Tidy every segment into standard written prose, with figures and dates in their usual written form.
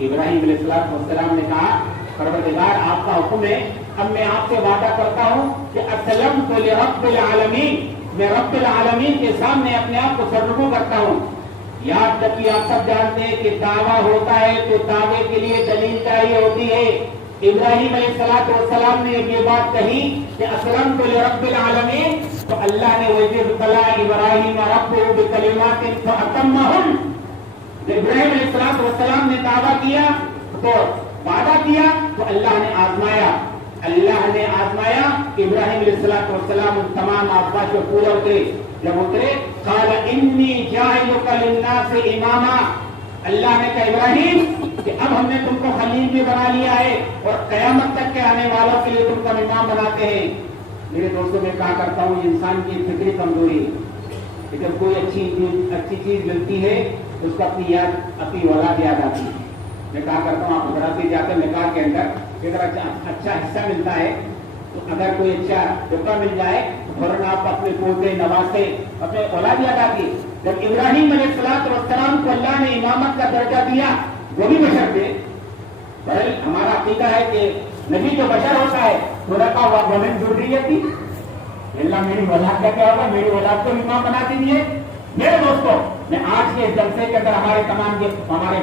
ابراہیم علیہ السلام نے کہا پروردگار آپ کا حکم ہے، اب میں آپ سے وعدہ کرتا ہوں کہ اسلمت لرب العالمین، میں رب العالمین کے سامنے اپنے آپ کو سرنگو کرتا ہوں۔ یاد رکھیے آپ سب جانتے ہیں کہ دعویٰ ہوتا ہے تو دعوے کے لیے دلیل چاہیے ہوتی ہے۔ ابراہیم علیہ السلام نے یہ بات کہی کہ اسلمت لرب العالمین، تو اللہ نے وَإِذِ ابْتَلَىٰ إِبْرَاهِيمَ رَبُّهُ بِكَلِمَاتٍ فَأَتَمَّهُنَّ، ابراہیم علیہ السلام نے دعویٰ کیا تو وعدہ کیا تو اللہ نے آزمایا ابراہیم علیہ السلام ان تمام آزمائش کو پورا اترے۔ جب اترے قال انی جاعلک للناس اماما، اللہ نے کہا ابراہیم کہ اب ہم نے تم کو خلیل بھی بنا لیا ہے اور قیامت تک کے آنے والوں کے لیے تم کو امام بناتے ہیں۔ میرے دوستوں میں کہا کرتا ہوں انسان کی فطری کمزوری ہے، جب کوئی اچھی چیز ملتی ہے اس کو اپنی اولاد یاد آتی ہے۔ میں کہا کرتا ہوں آپ حضرات بھی جاتے ہیں نکاح کے اندر اگر اچھا حصہ ملتا ہے تو اگر کوئی اچھا ٹکڑا مل جائے تو فوراً آپ اپنے پوتے نواسے اپنے اولاد یاد آتی ہے۔ جب ابراہیم علیہ السلام کو اللہ نے امامت کا درجہ دیا، وہ بھی بشر تھے۔ ہمارا عقیدہ ہے کہ نبی جو بشر ہوتا ہے تھوڑا کا ومن ذریتی، اللہ میری اولاد کا کیا ہوگا، میری اولاد کو امام بنا دیجیے۔ میرے دوستوں میں آج کے جلسے کے اندر ہمارے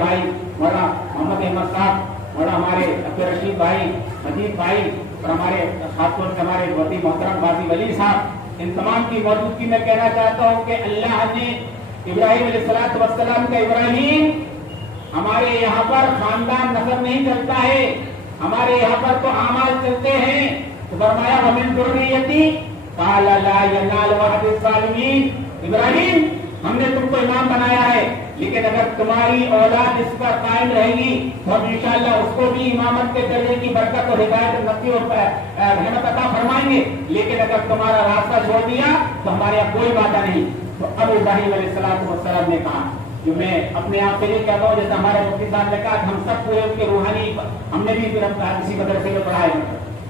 بھائی مولانا محمد احمد صاحب اور ہمارے عبدالرشید بھائی، مجید بھائی اور ہمارے خاص طور سے ہمارے وزیر محترم غازی ولی صاحب، ان تمام کی موجودگی میں کہنا چاہتا ہوں کہ اللہ نے ابراہیم علیہ السلام کا ابراہیم، ہمارے یہاں پر خاندان نسب نہیں چلتا ہے، ہمارے یہاں پر تو اعمال چلتے ہیں۔ تو فرمایا ومن ذریتی قال لا ینال عہد الظالمین، ابراہیم ہم نے تم کو امام بنایا ہے لیکن اگر تمہاری اولاد اس پر قائم رہے گی تو ہم انشاءاللہ اس کو بھی امامت کے درجے کی برکت اور ہدایت نصیب اور رحمت عطا فرمائیں گے، لیکن اگر تمہارا راستہ چھوڑ دیا تو ہمارے یہاں کوئی وعدہ نہیں۔ تو اب ابراہیم علیہ السلام نے کہا، جو میں اپنے آپ سے یہ کہتا ہوں جیسے ہمارے مفتی صاحب نے کہا کہ ہم سب پورے ان کے روحانی، ہم نے بھی پھر اسی مدرسے میں پڑھا ہے،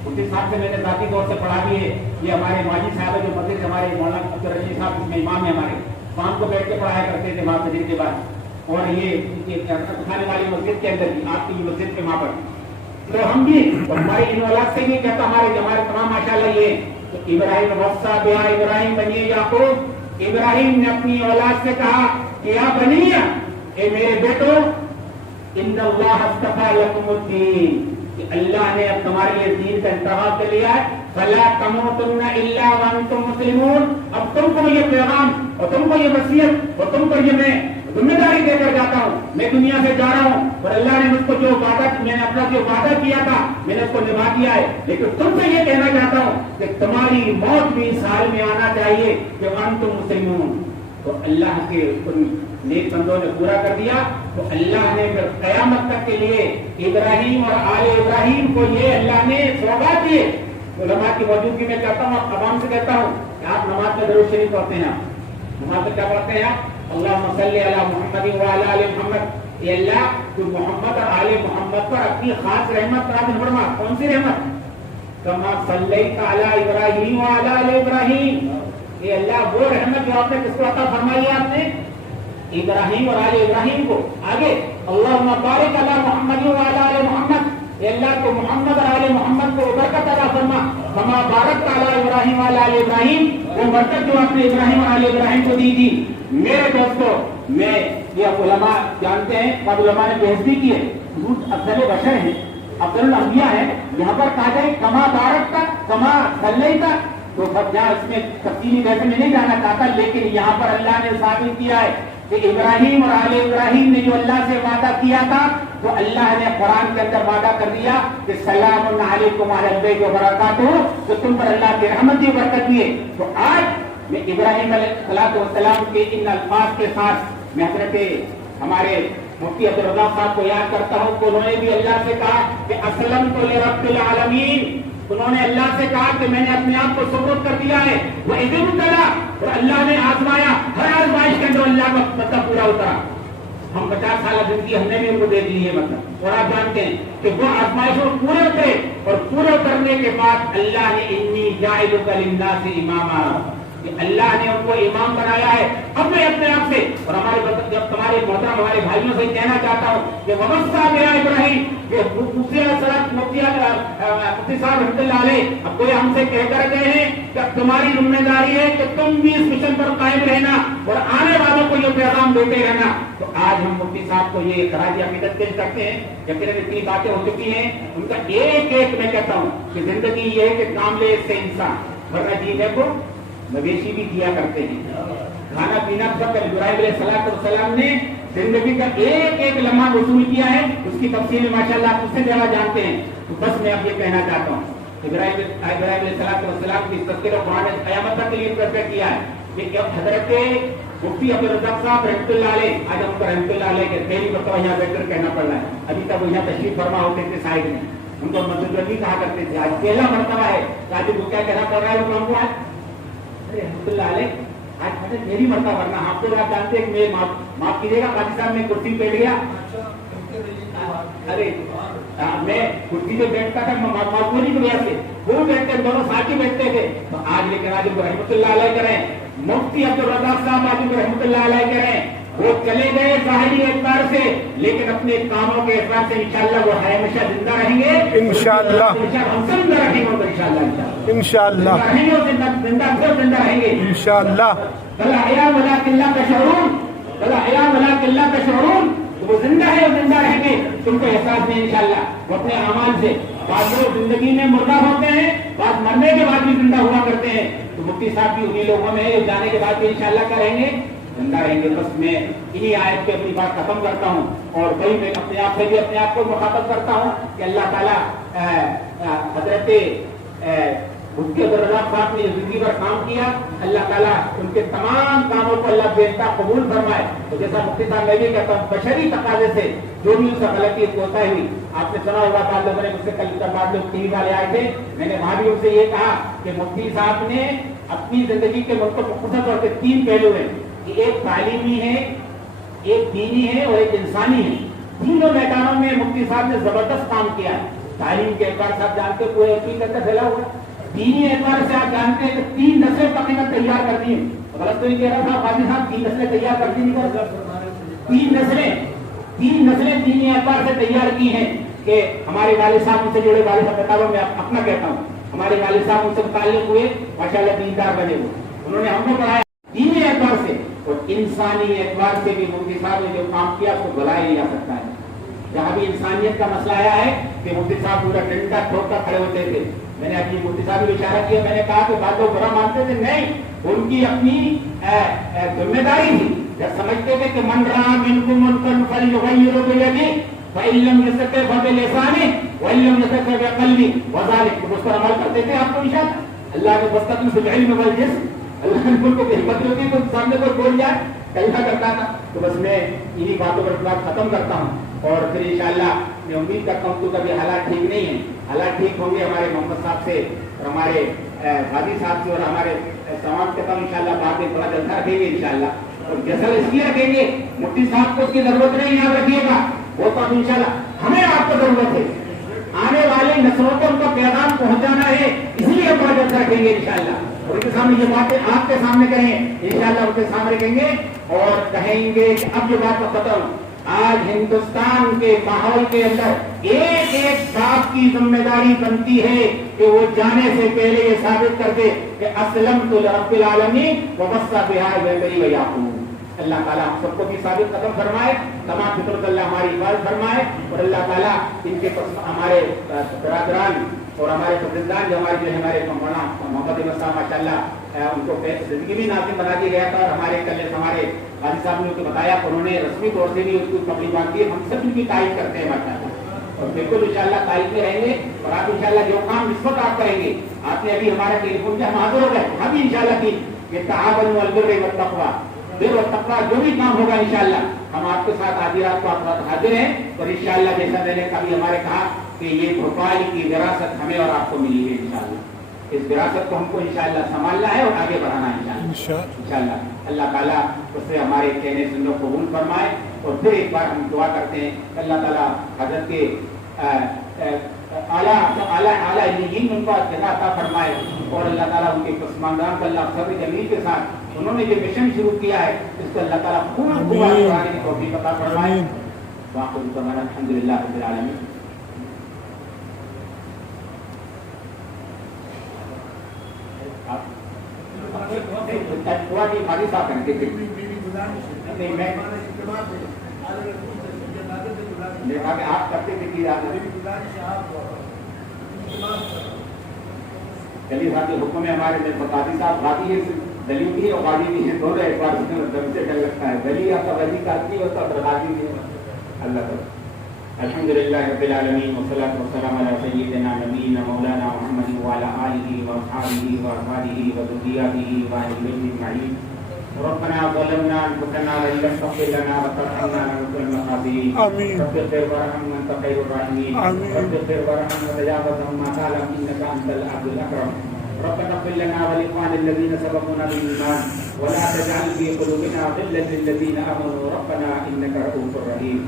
مفتی صاحب سے میں نے ذاتی طور سے پڑھا بھی ہے۔ یہ ہمارے ماجد صاحب ہے جو مسجد ہمارے مولانا عبدالرشید صاحب اس میں امام ہے، ہمارے شام کو بیٹھ کے پڑھایا کرتے تھے وہاں مسجد کے بعد، اور یہ کھانے والی مسجد کے اندر بھی آپ کی مسجد کے وہاں پر۔ تو ہم بھی ہماری ان اولاد سے بھی کہتا ہمارے تمام ماشاءاللہ یہ تو ابراہیم وصا بیا ابراہیم بنی یعقوب، ابراہیم نے اپنی اولاد سے کہا کہ یا بنی، اے میرے بیٹو، ان اللہ اصطفیٰ لکم الدین، کہ اللہ نے اب تمہارے لیے دین کا انتخاب کر لیا ہے، فلا تموتن الا وانتم مسلمون۔ اب تم کو یہ پیغام اور تم کو یہ وصیت اور تم کو یہ میں ذمہ داری دے کر جاتا ہوں، میں دنیا سے جا رہا ہوں اور اللہ نے مجھ کو جو وعدہ، میں نے اپنا جو وعدہ کیا تھا میں نے اس کو نبھا دیا ہے، لیکن تم سے یہ کہنا چاہتا ہوں کہ تمہاری موت بھی اس حال میں آنا چاہیے کہ وانتم مسلمون۔ تو اللہ کے نیک بندوں نے پورا کر دیا، تو اللہ نے پھر قیامت تک کے لیے ابراہیم اور آل ابراہیم کو یہ اللہ نے سوغات دیے۔ علماء کی موجودگی میں کہتا ہوں، عوام سے کہتا ہوں کہ آپ نماز میں درود شریف پڑھتے ہیں، نماز میں کیا پڑھتے ہیں؟ اللہم صلی علی محمد وعلی آل محمد، اے اللہ تو محمد اور آل محمد پر اپنی خاص رحمت نازل فرما۔ کون سی رحمت؟ کما صلیت علی ابراہیم وعلی آل ابراہیم، اے اللہ وہ رحمت جو آپ نے کس کو عطا فرمائی ہے؟ آپ نے ابراہیم اور آل ابراہیم کو۔ آگے اللہم بارک علی محمد وعلی آل محمد، اے اللہ تو محمد اور آل محمد کو برکت عطا فرما، کما بارکت علی ابراہیم وعلی آل ابراہیم، وہ برکت جو آپ نے ابراہیم اور آل ابراہیم کو دی تھی۔ میرے دوستو میں یہ علماء جانتے ہیں، بعض علماء نے بحث بھی کی ہے، افضل بشر ہیں، افضل الانبیاء ہیں، یہاں پر کہا جائے کما بارکتا کما صلیتا، تو سب جہاں اس میں تفصیلی بحث میں نہیں جانا چاہتا، لیکن یہاں پر اللہ نے ثابت کیا ہے کہ ابراہیم اور آل ابراہیم نے جو اللہ سے وعدہ کیا تھا تو اللہ نے قرآن کے اندر وعدہ کر دیا کہ سلام علیکم اہل البیت و برکاتہ، تو تم پر اللہ کی رحمت کی برکت دیے۔ تو آج میں ابراہیم علیہ السلام کے ان الفاظ کے ساتھ میں حضرت ہمارے مفتی عبدالرزاق صاحب کو یاد کرتا ہوں کہ انہوں نے بھی اللہ سے کہا کہ اسلمت لرب العالمین، انہوں نے اللہ سے کہا کہ میں نے اپنے آپ کو سپرد کر دیا ہے، وَإِذِ ابْتَلَىٰ، اور اللہ نے آزمایا، ہر آزمائش کے اندر اللہ کا مطلب پورا اترا۔ ہم 50 سالہ زندگی ہم نے بھی ان کو دے دی ہے مطلب، اور آپ جانتے ہیں کہ وہ آزمائشوں پورے اترے، اور پورے اترنے کے بعد اللہ نے انی جاعلک للناس اماما، کہ اللہ نے ان کو امام بنایا ہے. اب میں اپنے آپ سے اور جب تمہارے محترم ہمارے بھائیوں سے کہنا چاہتا ہوں کہ وبسا گیا ابراہیم کہ مفتی صاحب رحمۃ اللہ علیہ اب کوئی ہم سے کہہ کر گئے ہیں کہ اب تمہاری ذمہ داری ہے کہ تم بھی اس مشن پر قائم رہنا اور آنے والوں کو یہ پیغام دیتے رہنا. تو آج ہم مفتی صاحب کو یہ خراج عقیدت پیش کرتے ہیں. یقیناً اتنی باتیں ہو چکی ہیں, ان کا ایک ایک میں کہتا ہوں کہ زندگی یہ ہے کہ کام لے اس سے انسان, ورنہ جی ہے کو مویشی بھی دیا کرتے ہیں. کھانا پینا سب ابراہیم علیہ السلام نے زندگی کا ایک ایک لمحہ وصول کیا ہے. اس کی تفصیل میں ماشاءاللہ آپ اس سے زیادہ جانتے ہیں. تو بس میں اب یہ کہنا چاہتا ہوں ابراہیم علیہ السلام کی تذکرہ قرآن نے قیامت تک کے لیے پیش کیا ہے کہ حضرت مفتی عبدالرزاق صاحب رحمۃ اللہ علیہ, آج ہم کو رحمۃ اللہ علیہ کے پہلی مرتبہ یہاں بیٹھ کر کہنا پڑ رہا ہے. ابھی تک وہ یہاں تشریف فرما ہوتے تھے سائڈ میں, ان کو مسجد ربی کہا کرتے تھے. آج پہلا مرتبہ ہے آج وہ کیا کہنا پڑ رہا ہے وہ ہم کو آج رحمۃ اللہ علیہ آج میری مرتبہ ورنہ آپ تو آپ جانتے ہیں کہ معاف کیجیے گا قاضی صاحب میں کرسی بیٹھ گیا. ارے میں کرسی پہ بیٹھتا تھا معمولی کی وجہ سے, وہ بیٹھتے دونوں ساتھ ہی بیٹھتے تھے. تو آج لیکن آج رحمۃ اللہ علیہ کریں مفتی عبدالرزاق صاحب آج رحمۃ اللہ علیہ کریں وہ چلے گئے ظاہری اعتبار سے لیکن اپنے کاموں کے اعتبار سے انشاءاللہ وہ ہمیشہ زندہ رہیں گے انشاءاللہ. ہم سب زندہ رہیں گے انشاءاللہ زندہ رہیں گے انشاءاللہ. بلا حیا ولا قلہ تشعرون, بلا حیا ولا قلہ تشعرون. وہ زندہ ہے اور زندہ رہیں گے, تم کو احساس نہیں انشاءاللہ. وہ اپنے اعمال سے بعض لوگ زندگی میں مردہ ہوتے ہیں, بعض مرنے کے بعد بھی زندہ ہوا کرتے ہیں. تو مفتی صاحب بھی انہیں لوگوں میں ہے جانے کے بعد بھی انشاءاللہ کیا رہیں گے زندہ رہیں گے. بس میں انہی آیت پہ اپنی بات ختم کرتا ہوں اور وہی میں اپنے آپ سے بھی اپنے آپ کو مخاطب کرتا ہوں کہ اللہ تعالیٰ حضرت مفتی عبدالرزاق صاحب نے زندگی پر کام کیا, اللہ تعالیٰ ان کے تمام کاموں کو اللہ بےتا قبول فرمائے. تو جیسا مفتی صاحب میں بھی کہتا ہوں بشری تقاضے سے جو بھی اس سے غلطی ہوتا ہے ہوئی, آپ نے سنا ہوگا بعض لوگوں نے مجھ سے کل بعد لوگ ٹی وی والے آئے تھے, میں نے وہاں بھی ان سے یہ کہا کہ مفتی صاحب نے اپنی زندگی کے مختصر طور سے تین پہلو ہیں کہ ایک تعلیمی ہے, ایک دینی ہے اور ایک انسانی ہے. تینوں میدانوں میں مفتی صاحب نے زبردست کام کیا ہے. تعلیم کے اعتبار سے آپ جانتے ہیں کوئی ایک ہی پھیلا ہوا, دینی اعتبار سے آپ جانتے ہیں کہ 3 نسلیں تقریباً تیار کر دی ہیں. غلط تو نہیں کہہ رہا تھا قاضی صاحب, 3 نسلیں تیار کر دی نہیں, 3 نسلیں دینی اعتبار سے تیار کی ہیں کہ ہمارے والد صاحب سے جڑے, والد صاحب کتابوں میں اپنا کہتا ہوں, ہمارے والد صاحب ان سے متعلق ہوئے ماشاءاللہ دیندار بنے ہوئے, انہوں نے ہم کو پڑھایا دینی اعتبار سے اور انسانی اعتبار سے بھی. مفتی صاحب نے جو کام کیا اس کو بھلایا نہیں جا سکتا ہے. جہاں بھی انسانیت کا مسئلہ آیا ہے کہ مفتی صاحب پورا ڈنڈا ٹھوک کر کھڑے ہوتے تھے. میں نے اپنی مفتی صاحب کو اشارہ کیا, میں نے کہا کہ بات کو برا مانتے تھے نہیں, ان کی اپنی ذمہ داری تھی. جب سمجھتے تھے کہ من رہا منکم منکرا فلیغیرہ بیدیہ فإن لم یستطع فبلسانہ وإن لم یستطع بقلبہ وذلک, اس پر عمل کرتے تھے. آپ کو انشاءاللہ اللہ نے بستہ بالعلم والجسم, اللہ نے کو حکمت ہوتی تو سامنے کو بول جائے کیسا کرتا تھا. تو بس میں انہی باتوں پر بات ختم کرتا ہوں اور پھر انشاءاللہ میں امید کرتا ہوں کہ کبھی حالات ٹھیک نہیں ہیں, حالات ٹھیک ہوں گے ہمارے محمد صاحب سے اور ہمارے غازی صاحب سے اور ہمارے سماج کے ساتھ انشاءاللہ بات میں بڑا جلسہ رکھیں گے انشاءاللہ. اور جیسا اس لیے رکھیں گے مفتی صاحب کو اس کی ضرورت نہیں, یاد رکھیے گا, وہ تو انشاءاللہ ہمیں آپ کو ضرورت ہے. آنے والی نسلوں کو ان کا پیغام پہنچانا ہے, اس لیے بڑا جلسہ رکھیں گے انشاءاللہ. اور ان کے سامنے یہ باتیں آپ کے سامنے کہیں انشاءاللہ, ان کے سامنے کہیں گے اور کہیں گے کہ اب یہ بات ختم. آج ہندوستان کے ماحول کے اندر ایک ایک باپ کی ذمہ داری بنتی ہے کہ وہ جانے سے پہلے یہ ثابت کر دے کہ اسلمت لرب العالمین وبص بہا ابراہیم ویعقوب. اللہ تعالیٰ ہم سب کو بھی ثابت قدم فرمائے, تمام فطرت اللہ ہماری حفاظت فرمائے اور اللہ تعالیٰ ان کے ہمارے برادران اور ہمارے فرزندان جو ہمارے مولانا محمد احمد صاحب ماشاءاللہ ان کو زندگی بھی ناظم بنا دیا گیا تھا. اور ہمارے کل ہمارے غازی صاحب نے بتایا کہ انہوں نے رسمی طور سے بھی اس کو تقریبات کی, ہم سب ان کی تعریف کرتے ہیں ماشاءاللہ. اور بالکل انشاءاللہ تعریف میں رہیں گے اور آپ انشاءاللہ جو کام اس وقت آپ کریں گے, آپ نے ابھی ہمارا ٹیلی فون پہ ہم حاضر ہو گئے, ہم بھی انشاءاللہ کی کہ تعاونوا علی البر والتقوی, بر اور تقوی جو بھی کام ہوگا انشاءاللہ ہم آپ کے ساتھ آدھی رات کو آپ ساتھ حاضر ہیں. اور انشاءاللہ جیسا میں نے کبھی ہمارے کہا کہ یہ بھوپال کی وراثت ہمیں اور آپ کو ملی ہے انشاءاللہ. اس وراثت کو ہم کو انشاءاللہ سنبھالنا ہے اور آگے بڑھانا ہے انشاءاللہ. اللہ تعالیٰ اس سے ہمارے کہنے سننے قبول فرمائے. اور پھر ایک بار ہم دعا کرتے ہیں اللہ تعالیٰ حضرت کے اعلیٰ علیین ان کو جگہ عطا فرمائے، اور اللہ تعالیٰ ان کے پسماندان کو اللہ صبر جمیل کے ساتھ انہوں نے جو مشن شروع کیا ہے اس کو اللہ تعالیٰ خوب آگے بڑھانے کی توفیق عطا فرمائے۔ باقی تمہارا الحمدللہ رب العالمین۔ خالی صاحب کریں گے میں آپ کرتے تھے کہ چلیے صاحب کے حکم میں ہمارے قاضی صاحب غازی ہے، دلی بھی ہے اور غازی بھی ہے، دونوں ایک بار دم سے ڈر لگتا ہے، دلی آپ کا ولی کا آدمی ہوتا ہے غازی بھی ہے۔ اللہ تعالیٰ الحمدللہ رب العالمین والصلاۃ والسلام علی سیدنا نبینا مولانا محمد وعلی آلہ واصحابہ وازواجہ وذریاتہ واہل بیتہ اجمعین۔ ربنا ظلمنا انفسنا وان لم تغفر لنا وترحمنا لنكن من الخاسرين رب اغفر وارحم وانت خير الراحمين رب اغفر وارحم وتجاوز عما تعلم انك انت العبد الاكرم ربنا اغفر لنا ولاخواننا الذين سبقونا بالايمان ولا تجعل في قلوبنا غلا للذين امنوا ربنا انك رؤوف رحيم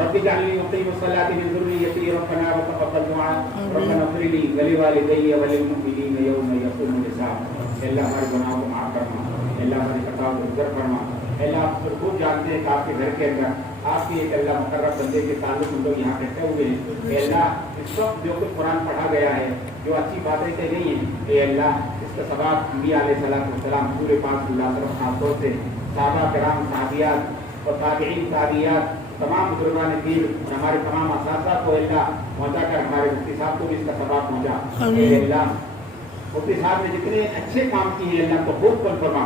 رب اجعلني مقيم الصلاه من ذريتي ربنا وتقبل دعاء ربنا اغفر لي ولوالدي وللمؤمنين يوم يقوم الحساب۔ اللہ ہمارے گناہوں کو معاف فرما، اللہ ہماری خطاؤں کو درگزر فرما۔ اللہ آپ خوب جانتے ہیں کہ آپ کے گھر کے اندر آپ کی ایک اللہ مقرب بندے کے تعلق ہم لوگ یہاں بیٹھے ہوئے ہیں۔ اے اللہ اس وقت جو کچھ قرآن پڑھا گیا ہے، جو اچھی باتیں کہی گئی ہیں، اے اللہ اس کا ثواب انبیاء علیہ السلام پورے پاک صلی اللہ علیہ وسلم خاص طور سے صحابہ کرام صحابیات اور تابعین تابعیات تمام بزرگان دین اور ہمارے تمام اساتذہ کو اللہ پہنچا کر ہمارے مفتی صاحب کو بھی اس کا ثواب پہنچا۔ اے اللہ مفتی صاحب نے جتنے اچھے کام کیے ہیں اللہ کو خوب کن فرما،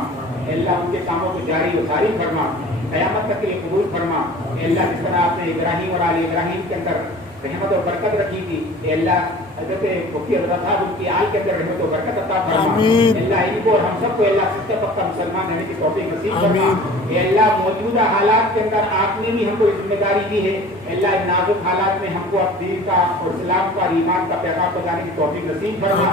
اللہ ان کے کاموں کو جاری و ساری فرما، قیامت تک کے لیے قبول فرما۔ اللہ جس طرح آپ نے ابراہیم اور آل ابراہیم کے اندر رحمت اور برکت رکھی تھی، اے اللہ حضرت مفتی حضرت صاحب ان کی آل کے اندر رحمت و برکت عطا فرما۔ اللہ ان کو اور ہم سب کو اللہ سچا پکا مسلمان رہنے کی توفیق نصیب فرما۔ اے اللہ موجودہ حالات کے اندر آپ نے بھی ہم کو ذمہ داری دی ہے، اللہ ان نازک حالات میں ہم کو اب دین کا اور اسلام کا اور ایمان کا پیغام پہنچانے کی توفیق نصیب فرما۔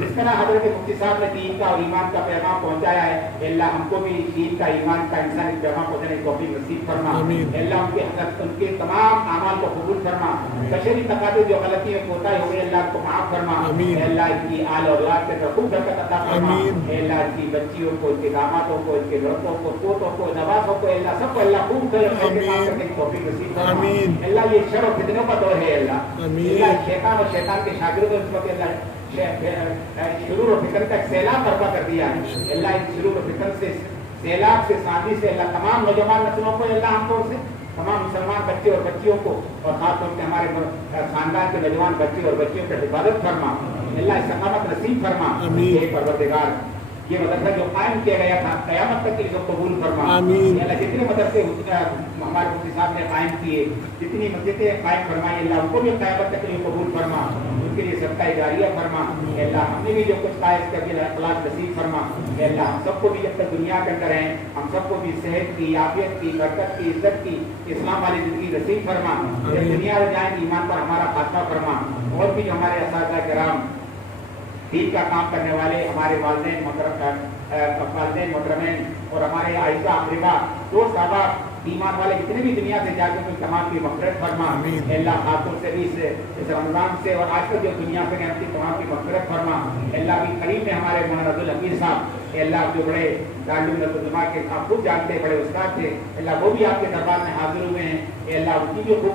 جس طرح حضرت مفتی صاحب نے دین کا اور ایمان کا پیغام پہنچایا ہے، اللہ ہم کو بھی دین کا ایمان کا انسانی پیغام پہنچانے کی توفیق نصیب فرما۔ اللہ ان کے حضرت ان کے تمام اعمال کو قبول فرما، بشری تقاضے جو غلطی میں کوتاہی ہوئی اللہ کو معاف فرما۔ اے اللہ ان کی آل اولاد کے اندر خوب برکت عطا فرما۔ اے اللہ ان کی بچیوں کو، ان کے دامادوں کو، ان کے لڑکوں کو، پوتوں کو، نوازوں کو، اللہ سب کو اللہ خوب کرنے کی توفیق نصیب فرما۔ اللہ یہ شر و فتنوں کا دور ہے، اللہ شیطان اور شیطان کے شاگردوں اس وقت اللہ شرور و فتن کا ایک سیلاب برپا کر دیا ہے۔ اللہ ان شرور و فتن سے، سیلاب سے، سازی سے اللہ تمام نوجوان نسلوں کو اللہ ہم کو سے تمام مسلمان بچے اور بچیوں کو اور خاص طور سے ہمارے خاندان کے نوجوان بچے اور بچیوں کی حفاظت فرما۔ اللہ استقامت نصیب فرما۔ اے پروردگار یہ مدرسہ جو قائم کیا گیا تھا قیامت تک کے لیے قبول فرما۔ اللہ جتنے مدرسے ہمارے مفتی صاحب نے قائم کیے، جتنی مسجدیں قائم فرمائی، اللہ ان کو بھی قیامت تک کے لیے قبول فرما، ان کے لیے صدقہ جاریہ فرما۔ اے اللہ ہم نے بھی جو کچھ قائم کر کے اخلاص نصیب فرما۔ اے اللہ ہم سب کو بھی جب تک دنیا کے اندر ہیں ہم سب کو بھی صحت کی، عافیت کی، برکت کی، عزت کی، اسلام والی زندگی نصیب فرما۔ جب دنیا میں جائیں ایمان پر ہمارا خاتمہ فرما۔ اور بھی جو ہمارے اساتذہ کرام دین کا کام کرنے والے ہمارے والدین محترمین اور ہمارے اعزاء اقربا دوست احباب ایمان والے جتنے بھی دنیا سے جا کے تمام کی مغفرت فرما۔ اللہ خاص سے بھی اس رمضان سے اور آج کل جو دنیا سے گئے تمام کی مغفرت فرما۔ اللہ بھی قریب میں ہمارے مولانا عبدالحفیظ صاحب، اللہ جو بڑے دارالعلوم کے آپ خود جانتے بڑے استاد تھے، اللہ وہ بھی آپ کے دربار میں حاضر ہوئے ہیں۔ اللہ ان کی جو خوب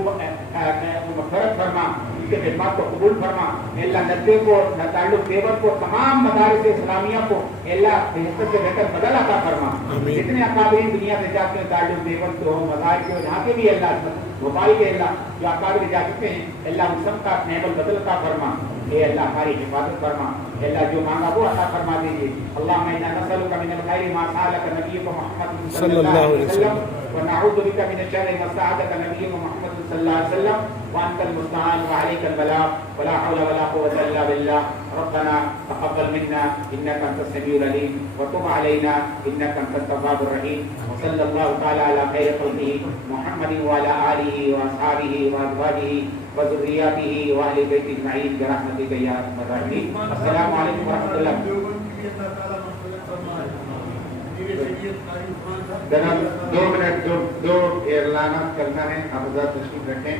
مغفرت فرما، ان کے خدمات کو قبول فرما۔ اللہ ندوے کو، تعلق دیوبند کو، تمام مدارس اسلامیہ کو اللہ بہتر سے بہتر بدل عطا فرما۔ جتنے اکابرین دنیا سے جاتے ہیں تعلق دیوبند کے ہو، مذاہب کے ہو، جہاں کے بھی اللہ بھوپال کے اللہ جو اکابر جا چکے ہیں اللہ ان سب کا نعم البدل عطا فرما۔ اے اللہ ہماری حفاظت فرما۔ اللہ جو مانگا وہ عطا فرما دیجیے۔ اللہم انا نسألک من الخیر ما سألک نبیک محمد صلی اللہ علیہ وسلم ونعوذ بک من الشر ما استعاذک نبیک محمد صلی اللہ علیہ وسلم وانت المستعان وعلیک البلاغ ولا حول ولا قوة الا باللہ۔ ربنا تقبل منا انك انت السميع العليم وتب علينا انك انت التواب الرحيم وصلى الله تعالى على خير خلقه محمد وعلى آله واصحابه وازواجه وذرياته واهل بيته اجمعين برحمتك يا ارحم الراحمين۔ السلام علیکم ورحمۃ اللہ۔ جناب 2 منٹ جو اعلانات کرنا ہے آپ حضرات تشریف رکھیں۔